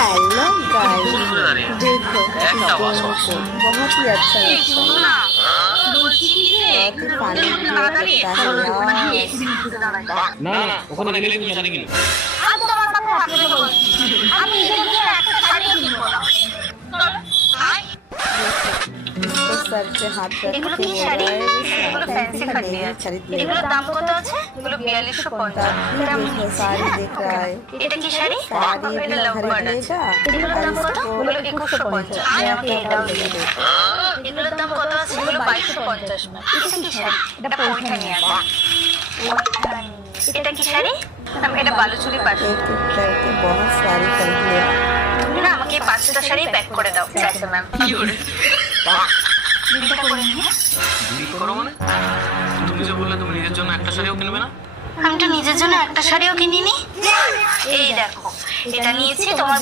Hello guys, देखो बहुत ही अच्छा लगता है। बहुत ही पानी लगता है यार। না না ওখানে গেলে তুমি শাড়ি কিনবে। আমি তোমার কথা আপনাকে বলছি, আমি নিজের জন্য একটা শাড়িও কিনবো না। চলো, আয়। इसको सर पे हाथ रख এগুলো के কি बोल শাড়ি? रहा है এগুলো ফ্যান্সি খালি আছে। এগুলোর দাম কত আছে? এগুলো 4250। এটা আমি देखो साड़ी देख रहा है, এটা কি শাড়ি? साड़ी এটা भी লাভ বার্ড खरीद আছে। लेगा এগুলোর और দাম কত? इसको এগুলো 2150। আমি আমাকে এটাও দিয়ে দেবো। এগুলোর দাম কত আছে? এগুলো 2250 ম্যাম। এটা কি শাড়ি? এটা পৈঠানি আছে। পৈঠানি। এটা কি শাড়ি? ম্যাম এটা বালুচুরি পাড়। एक एक करके बहुत सारी खरीद लिया। তুমি না আমাকে 5টা শাড়ি প্যাক করে দাও। ঠিক আছে ম্যাম। বিলটা করে নিয়ে। বিল করো মানে? তুমি যে বললে তুমি নিজের জন্য একটা শাড়িও কিনবে না? আমি তো নিজের জন্য একটা শাড়িও কিনিনি। এই দেখো, এটা নিয়েছি তোমার